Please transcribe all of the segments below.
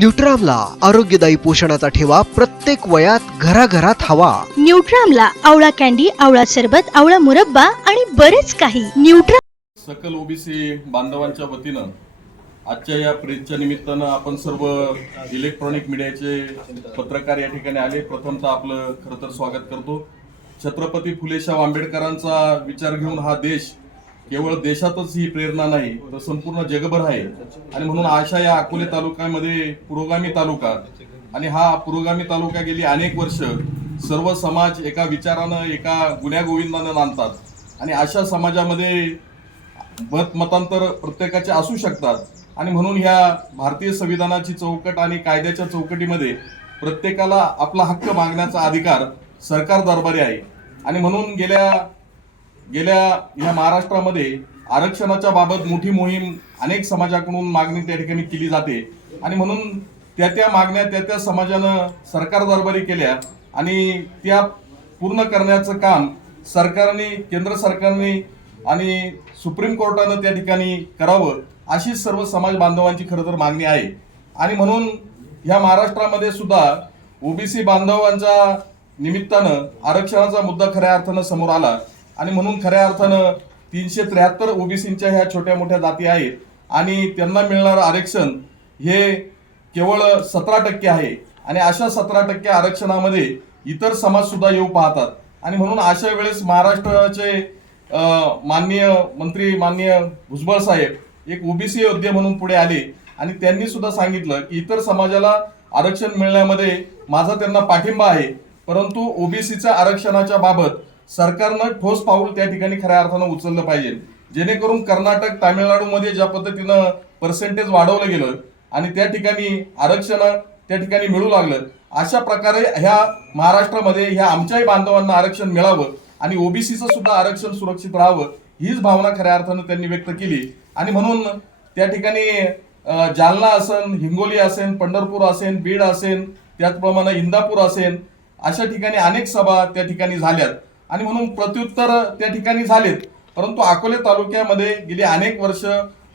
न्यूट्रामला आरोग्यदायी पोषणाचा ठेवा प्रत्येक वयात घराघरात हवा. न्यूट्रामला आवळा कॅन्डी आवळा सरबत आवळा मुरब्बा आणि बरेच काही. न्यूट्रा सकल ओबीसी बांधवांच्या वतीनं आजच्या या प्रेसच्या निमित्तानं आपण सर्व इलेक्ट्रॉनिक मीडियाचे पत्रकार या ठिकाणी आले. प्रथमतः आपलं खरं तर स्वागत करतो. छत्रपती फुले शाह आंबेडकरांचा विचार घेऊन हा देश केवळ देशातच ही प्रेरणा नाही तर संपूर्ण जगभर आहे. आणि म्हणून आशा या अकोले तालुक्यामध्ये पुरोगामी तालुका. आणि हा पुरोगामी तालुका गेली अनेक वर्ष सर्व समाज एका विचारानं एका गुण्यागोविंदानं नांदतात आणि अशा समाजामध्ये मत मतांतर प्रत्येकाचे असू शकतात. आणि म्हणून ह्या भारतीय संविधानाची चौकट आणि कायद्याच्या चौकटीमध्ये प्रत्येकाला आपला हक्क मागण्याचा अधिकार सरकार दरबारी आहे. आणि म्हणून गेल्या गेल्या ह्या महाराष्ट्रामध्ये आरक्षणाच्या बाबत मोठी मोहीम अनेक समाजाकडून मागणी त्या ठिकाणी केली जाते. आणि म्हणून त्या त्या मागण्या त्या त्या समाजानं सरकार दरबारी केल्या आणि त्या पूर्ण करण्याचं काम सरकारने केंद्र सरकारने आणि सुप्रीम कोर्टानं त्या ठिकाणी करावं अशी सर्व समाज बांधवांची खरं तर मागणी आहे. आणि म्हणून ह्या महाराष्ट्रामध्ये सुद्धा ओबीसी बांधवांच्या निमित्तानं आरक्षणाचा मुद्दा खऱ्या अर्थानं समोर आला. आणि म्हणून खऱ्या अर्थानं तीनशे त्र्याहत्तर ओबीसींच्या ह्या छोट्या मोठ्या जाती आहेत. आणि त्यांना मिळणारं आरक्षण हे केवळ सतरा टक्के आहे. आणि अशा सतरा टक्के आरक्षणामध्ये इतर समाजसुद्धा येऊ पाहतात. आणि म्हणून अशा वेळेस महाराष्ट्राचे माननीय मंत्री माननीय भुजबळ साहेब एक ओबीसी योद्धे म्हणून पुढे आले. आणि त्यांनी सुद्धा सांगितलं की इतर समाजाला आरक्षण मिळण्यामध्ये माझा त्यांना पाठिंबा आहे. परंतु ओबीसीच्या आरक्षणाच्या बाबत सरकारनं ठोस पाऊल त्या ठिकाणी खऱ्या अर्थानं उचललं पाहिजे. जेणेकरून कर्नाटक तामिळनाडूमध्ये ज्या पद्धतीनं पर्सेंटेज वाढवलं गेलं आणि त्या ठिकाणी आरक्षण त्या ठिकाणी मिळू लागलं अशा प्रकारे ह्या महाराष्ट्रामध्ये ह्या आमच्याही बांधवांना आरक्षण मिळावं आणि ओबीसीचं सुद्धा आरक्षण सुरक्षित राहावं हीच भावना खऱ्या अर्थानं त्यांनी व्यक्त केली. आणि म्हणून त्या ठिकाणी जालना असेल हिंगोली असेल पंढरपूर असेल बीड असेल त्याचप्रमाणे इंदापूर असेल अशा ठिकाणी अनेक सभा त्या ठिकाणी झाल्यात. आणि म्हणून प्रत्युत्तर त्या ठिकाणी झालेत. परंतु अकोले तालुक्यामध्ये गेली अनेक वर्ष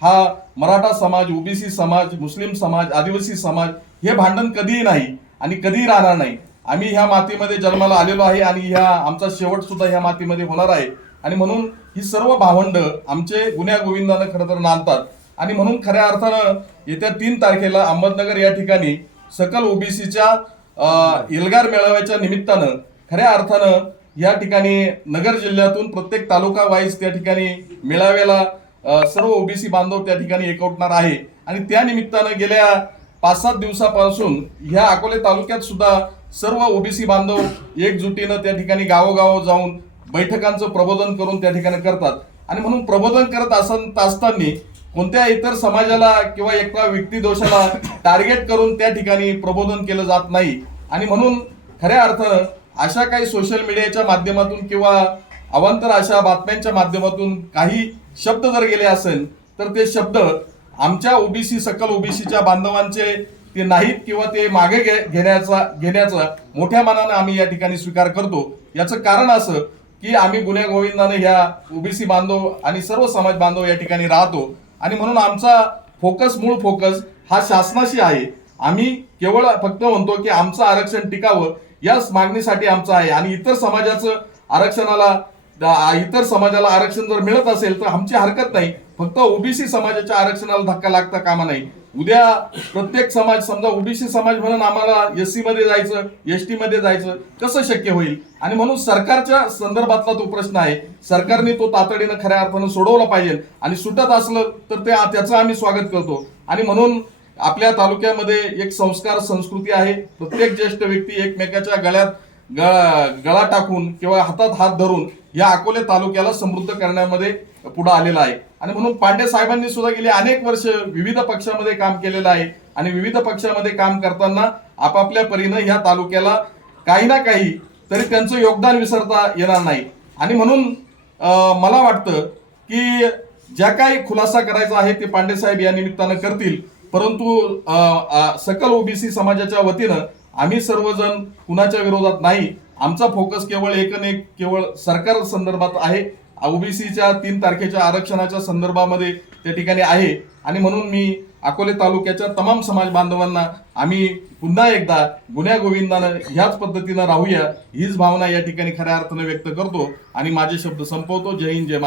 हा मराठा समाज ओबीसी समाज मुस्लिम समाज आदिवासी समाज हे भांडण कधीही नाही आणि कधीही राहणार नाही. आम्ही ह्या मातीमध्ये जन्माला आलेलो आहे आणि ह्या आमचा शेवट सुद्धा ह्या मातीमध्ये होणार आहे. आणि म्हणून ही सर्व भावंड आमचे गुन्ह्या गोविंदानं खरं तर नांदतात. आणि म्हणून खऱ्या अर्थानं येत्या तीन तारखेला अहमदनगर या ठिकाणी सकल ओबीसीच्या एल्गार मेळाव्याच्या निमित्तानं खऱ्या अर्थानं या ठिकाणी नगर जिल्ह्यातून प्रत्येक तालुका वाईज त्या ठिकाणी मेळाव्याला सर्व ओबीसी बांधव त्या ठिकाणी एकवटणार आहे. आणि त्या निमित्तानं गेल्या पाच सात दिवसापासून ह्या अकोले तालुक्यात सुद्धा सर्व ओबीसी बांधव एकजुटीनं त्या ठिकाणी गावोगाव जाऊन बैठकांचं प्रबोधन करून त्या ठिकाणी करतात. आणि म्हणून प्रबोधन करत असत असताना कोणत्या इतर समाजाला किंवा एका व्यक्ती दोषाला टार्गेट करून त्या ठिकाणी प्रबोधन केलं जात नाही. आणि म्हणून खऱ्या अर्थानं अशा काही सोशल मीडियाच्या माध्यमातून किंवा अवांतर अशा बातम्यांच्या माध्यमातून काही शब्द जर गेले असेल तर ते शब्द आमच्या ओबीसी सकल ओबीसीच्या बांधवांचे ते नाहीत किंवा ते मागे घे- घेण्याचा घेण्याचा मोठ्या मनानं आम्ही या ठिकाणी स्वीकार करतो. याचं कारण असं की आम्ही गुन्हे गोविंदाने ह्या ओबीसी बांधव आणि सर्व समाज बांधव या ठिकाणी राहतो. आणि म्हणून आमचा फोकस मूळ फोकस हा शासनाशी आहे. आम्ही केवळ फक्त म्हणतो की आमचं आरक्षण टिकावं याच मागणीसाठी आमचं आहे. आणि इतर समाजाचं आरक्षणाला इतर समाजाला आरक्षण जर मिळत असेल तर आमची हरकत नाही. फक्त ओबीसी समाजाच्या आरक्षणाला धक्का लागता कामा नाही. उद्या प्रत्येक समाज समजा ओबीसी समाज म्हणून आम्हाला एस सी मध्ये जायचं एस टी मध्ये जायचं कसं शक्य होईल? आणि म्हणून सरकारच्या संदर्भातला तो प्रश्न आहे. सरकारने तो तातडीनं खऱ्या अर्थानं सोडवला पाहिजे. आणि सुटत असलं तर ते त्याचं आम्ही स्वागत करतो. आणि म्हणून आपल्या तालुक्यामध्ये एक संस्कार संस्कृती आहे. प्रत्येक ज्येष्ठ व्यक्ती एकमेकाच्या गळ्यात गळा टाकून किंवा हातात हात धरून या अकोले तालुक्याला समृद्ध करण्यामध्ये पुढे आलेला आहे. आणि म्हणून पांडे साहेबांनी सुद्धा गेली अनेक वर्ष विविध पक्षामध्ये काम केलेलं आहे. आणि विविध पक्षामध्ये काम करताना आपापल्या परीनं ह्या तालुक्याला काही ना काही तरी त्यांचं योगदान विसरता येणार नाही. आणि म्हणून मला वाटतं की ज्या काही खुलासा करायचा आहे ते पांडेसाहेब या निमित्तानं करतील. परंतु सकल ओबीसी समाजाच्या वतीनं आम्ही सर्वजण कुणाच्या विरोधात नाही. आमचा फोकस केवळ एक न एक केवळ सरकार संदर्भात आहे. ओबीसीच्या तीन तारखेच्या आरक्षणाच्या संदर्भामध्ये त्या ठिकाणी आहे. आणि म्हणून मी अकोले तालुक्याच्या तमाम समाज बांधवांना आम्ही पुन्हा एकदा गुन्ह्या गोविंदानं ह्याच पद्धतीनं राहूया. हीच भावना या ठिकाणी खऱ्या अर्थानं व्यक्त करतो. आणि माझे शब्द संपवतो. जय हिंद जय